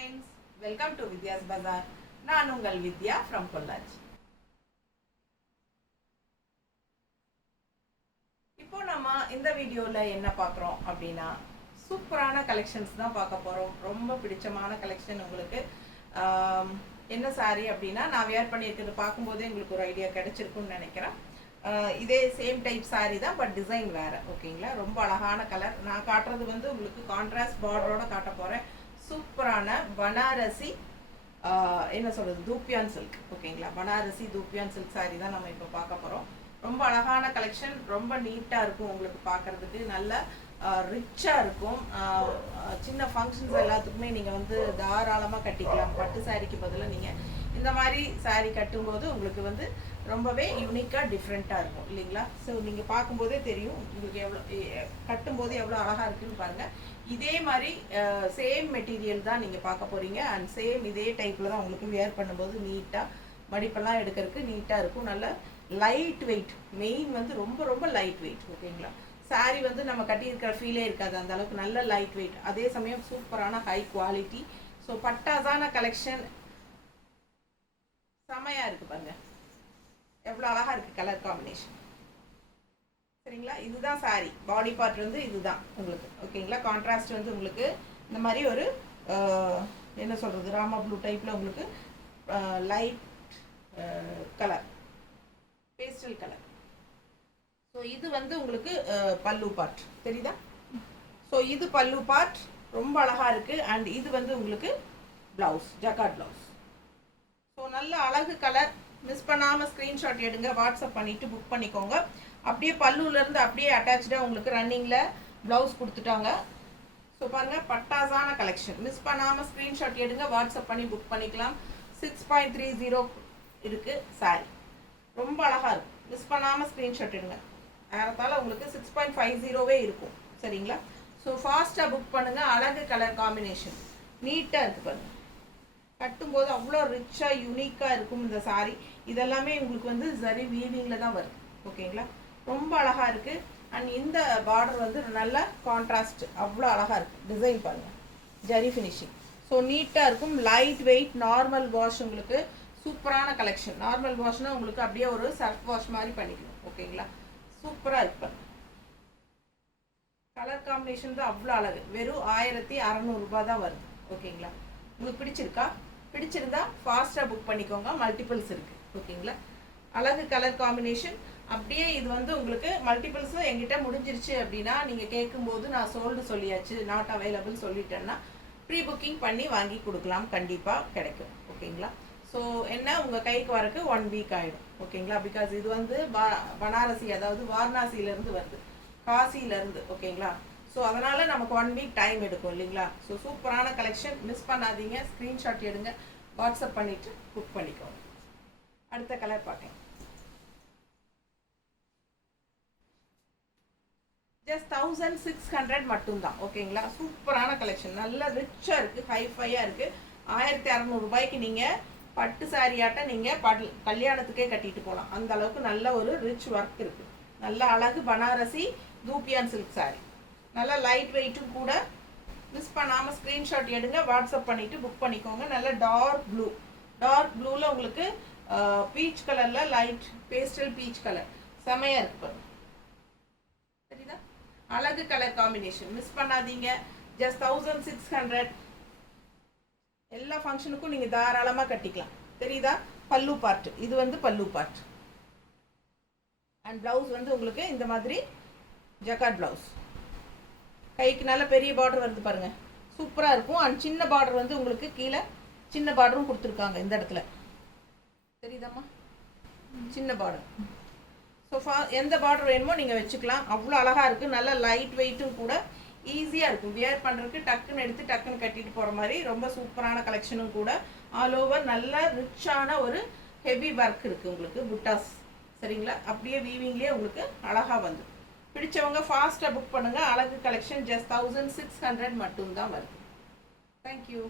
friends, welcome to Vidya's Bazaar. நான் உங்கள் வித்யா from Pollachi. இப்போ நம்ம இந்த வீடியோல என்ன பார்க்குறோம் அப்படின்னா சூப்பரான கலெக்ஷன்ஸ் தான் பார்க்க போறோம். ரொம்ப பிடிச்சமான கலெக்ஷன் உங்களுக்கு. என்ன சாரி அப்படின்னா நான் வேர் பண்ணியிருக்கிறது பார்க்கும்போதே உங்களுக்கு ஒரு ஐடியா கிடைச்சிருக்கும்னு நினைக்கிறேன். இதே சேம் டைப் சாரி தான், பட் டிசைன் வேறு. ஓகேங்களா, ரொம்ப அழகான கலர். நான் காட்டுறது வந்து உங்களுக்கு கான்ட்ராஸ்ட் பார்டரோட காட்ட போகிறேன். சூப்பரான பனாரசி என்ன சொல்கிறது, தூப்பியான் சில்க். ஓகேங்களா, பனாரசி தூப்பியான் சில்க் சாரி தான் நம்ம இப்போ பார்க்க போகிறோம். ரொம்ப அழகான கலெக்ஷன், ரொம்ப நீட்டாக இருக்கும் உங்களுக்கு பார்க்குறதுக்கு, நல்ல ரிச்சாக இருக்கும். சின்ன ஃபங்க்ஷன்ஸ் எல்லாத்துக்குமே நீங்கள் வந்து தாராளமாக கட்டிக்கலாம். பட்டு சாரிக்கு பதிலாக நீங்கள் இந்த மாதிரி சாரி கட்டும்போது உங்களுக்கு வந்து ரொம்பவே யூனிக்காக டிஃப்ரெண்ட்டாக இருக்கும் இல்லைங்களா. ஸோ நீங்கள் பார்க்கும்போதே தெரியும் உங்களுக்கு எவ்வளோ கட்டும்போது எவ்வளோ அழகாக இருக்குன்னு பாருங்கள். இதே மாதிரி சேம் மெட்டீரியல் தான் நீங்கள் பார்க்க போகிறீங்க. அண்ட் சேம் இதே டைப்பில் தான் உங்களுக்கு வேர் பண்ணும்போது நீட்டாக மடிப்பெல்லாம் எடுக்கிறதுக்கு நீட்டாக இருக்கும். நல்ல லைட் வெயிட், மெயின் வந்து ரொம்ப ரொம்ப லைட் வெயிட். ஓகேங்களா, சாரி வந்து நம்ம கட்டியிருக்கிற ஃபீலே இருக்காது, அந்த அளவுக்கு நல்ல லைட் வெயிட், அதே சமயம் சூப்பரான ஹை குவாலிட்டி. ஸோ பட்டாசான கலெக்ஷன் செமையாக இருக்குது பாருங்க, எவ்வளோ அழகாக இருக்குது கலர் காம்பினேஷன். சரிங்களா, இதுதான் சாரி பாடி பார்ட் வந்து இதுதான் உங்களுக்கு. ஓகேங்களா, கான்ட்ராஸ்ட் வந்து உங்களுக்கு இந்த மாதிரி ஒரு என்ன சொல்கிறது, ராமா ப்ளூ டைப்பில் உங்களுக்கு light colour, pastel colour. So இது வந்து உங்களுக்கு பல்லு பார்ட் தெரியுதா. ஸோ இது பல்லு பார்ட் ரொம்ப அழகாக இருக்குது. அண்ட் இது வந்து உங்களுக்கு ப்ளவுஸ், ஜக்கார்ட் ப்ளவுஸ். ஸோ நல்ல அழகு கலர். மிஸ் பண்ணாமல் ஸ்க்ரீன்ஷாட் எடுங்க, வாட்ஸ்அப் பண்ணிவிட்டு புக் பண்ணிக்கோங்க. அப்படியே பல்லுலேருந்து அப்படியே அட்டாச்சாக உங்களுக்கு ரன்னிங்கில் ப்ளவுஸ் கொடுத்துட்டாங்க. ஸோ பாருங்கள், பட்டாசான கலெக்ஷன். மிஸ் பண்ணாமல் ஸ்க்ரீன்ஷாட் எடுங்க, வாட்ஸ்அப் பண்ணி புக் பண்ணிக்கலாம். 6.30 இருக்குது சாரி, ரொம்ப அழகாக இருக்கும். மிஸ் பண்ணாமல் ஸ்க்ரீன்ஷாட் எடுங்க. அதனால உங்களுக்கு 6.50 இருக்கும். சரிங்களா, ஸோ ஃபாஸ்ட்டாக புக் பண்ணுங்கள். அழகு கலர் காம்பினேஷன் நீட்டாக இருக்குது பாருங்கள், கட்டும்போது அவ்வளோ ரிச்சாக யூனிக்காக இருக்கும் இந்த சாரீ. இதெல்லாமே உங்களுக்கு வந்து சரி வீவிங்கில் தான் வருது. ஓகேங்களா, ரொம்ப அழகாக இருக்குது. அண்ட் இந்த பார்டர் வந்து நல்ல கான்ட்ராஸ்ட், அவ்வளோ அழகாக இருக்குது. டிசைன் பாருங்கள், ஜரி ஃபினிஷிங். ஸோ நீட்டாக இருக்கும், லைட் வெயிட், நார்மல் வாஷ். உங்களுக்கு சூப்பரான கலெக்ஷன். நார்மல் வாஷ்னால் உங்களுக்கு அப்படியே ஒரு சர்ஃப் வாஷ் மாதிரி பண்ணிக்கணும். ஓகேங்களா, சூப்பராக இருக்கு. கலர் காம்பினேஷன் தான் அவ்வளோ அழகு. வெறும் 1600 தான் வருது. ஓகேங்களா, உங்களுக்கு பிடிச்சிருக்கா? பிடிச்சிருந்தா ஃபாஸ்ட்டாக புக் பண்ணிக்கோங்க, மல்டிபிள்ஸ் இருக்குது. ஓகேங்களா, அழகு கலர் காம்பினேஷன். அப்படியே இது வந்து உங்களுக்கு மல்டிபிள்ஸும் எங்கிட்ட முடிஞ்சிருச்சு அப்படின்னா நீங்கள் கேட்கும்போது நான் சோல்டு சொல்லியாச்சு, நாட் அவைலபிள் சொல்லிட்டேன்னா ப்ரீ புக்கிங் பண்ணி வாங்கி கொடுக்கலாம், கண்டிப்பாக கிடைக்கும். ஓகேங்களா, ஸோ என்ன உங்கள் கைக்கு வரக்கு 1 வீக் ஆகிடும். ஓகேங்களா, பிகாஸ் இது வந்து பனாரசி, அதாவது வாரணாசியிலேருந்து வருது, காசியிலேருந்து. ஓகேங்களா, ஸோ அதனால் நமக்கு 1 வீக் டைம் எடுக்கும் இல்லைங்களா. ஸோ சூப்பரான கலெக்ஷன், மிஸ் பண்ணாதீங்க. ஸ்க்ரீன்ஷாட் எடுங்க, வாட்ஸ்அப் பண்ணிவிட்டு புக் பண்ணிக்கோங்க. அடுத்த கலர் பார்க்கலாம். ஜஸ்ட் 1600 மட்டும்தான். ஓகேங்களா, சூப்பரான கலெக்ஷன், நல்ல ரிச்சாக இருக்குது, ஹைஃபையாக இருக்குது. 1600 நீங்கள் பட்டு சாரியாட்ட நீங்கள் கல்யாணத்துக்கே கட்டிட்டு போகலாம், அந்த அளவுக்கு நல்ல ஒரு ரிச் ஒர்க் இருக்குது. நல்ல அழகு பனாரசி தூப்பியான் சில்க் சாரி, நல்ல லைட் வெயிட்டும் கூட. மிஸ் பண்ணாமல் ஸ்க்ரீன்ஷாட் எடுங்க, வாட்ஸ்அப் பண்ணிவிட்டு புக் பண்ணிக்கோங்க. நல்ல டார்க் ப்ளூ, டார்க் ப்ளூவில் உங்களுக்கு பீச் கலரில் லைட் பேஸ்டல் பீச் கலர் செமையாக இருக்கு பாருங்க. சரிதா, அழகு கலர் காம்பினேஷன், மிஸ் பண்ணாதீங்க. ஜஸ்ட் 1600. எல்லா ஃபங்க்ஷனுக்கும் நீங்கள் தாராளமாக கட்டிக்கலாம். தெரியுதா, பல்லு பார்ட், இது வந்து பல்லு பார்ட். அண்ட் ப்ளவுஸ் வந்து உங்களுக்கு இந்த மாதிரி ஜக்கார்ட் ப்ளவுஸ், கைக்கு நல்ல பெரிய பார்டர் வருது பாருங்கள், சூப்பராக இருக்கும். அண்ட் சின்ன பார்டர் வந்து உங்களுக்கு கீழே சின்ன பார்டரும் கொடுத்துருக்காங்க இந்த இடத்துல. தெரியுதாம்மா, சின்ன பார்டர். ஸோ எந்த பார்டர் வேணுமோ நீங்கள் வச்சுக்கலாம். அவ்வளோ அழகாக இருக்குது, நல்ல லைட் வெயிட்டும் கூட, ஈஸியாக இருக்கும் வியர் பண்ணுறதுக்கு. டக்குன்னு எடுத்து டக்குன்னு கட்டிட்டு போகிற மாதிரி ரொம்ப சூப்பரான கலெக்ஷனும் கூட. ஆல் ஓவர் நல்ல ரிச்சான ஒரு ஹெவி ஒர்க் இருக்குது உங்களுக்கு, புட்டாஸ். சரிங்களா, அப்படியே வீவிங்லேயே உங்களுக்கு அழகாக வந்து பிடிச்சவங்க ஃபாஸ்ட்டாக புக் பண்ணுங்கள். அழகு கலெக்ஷன் ஜஸ்ட் 1600 மட்டும்தான் வருது. தேங்க்யூ.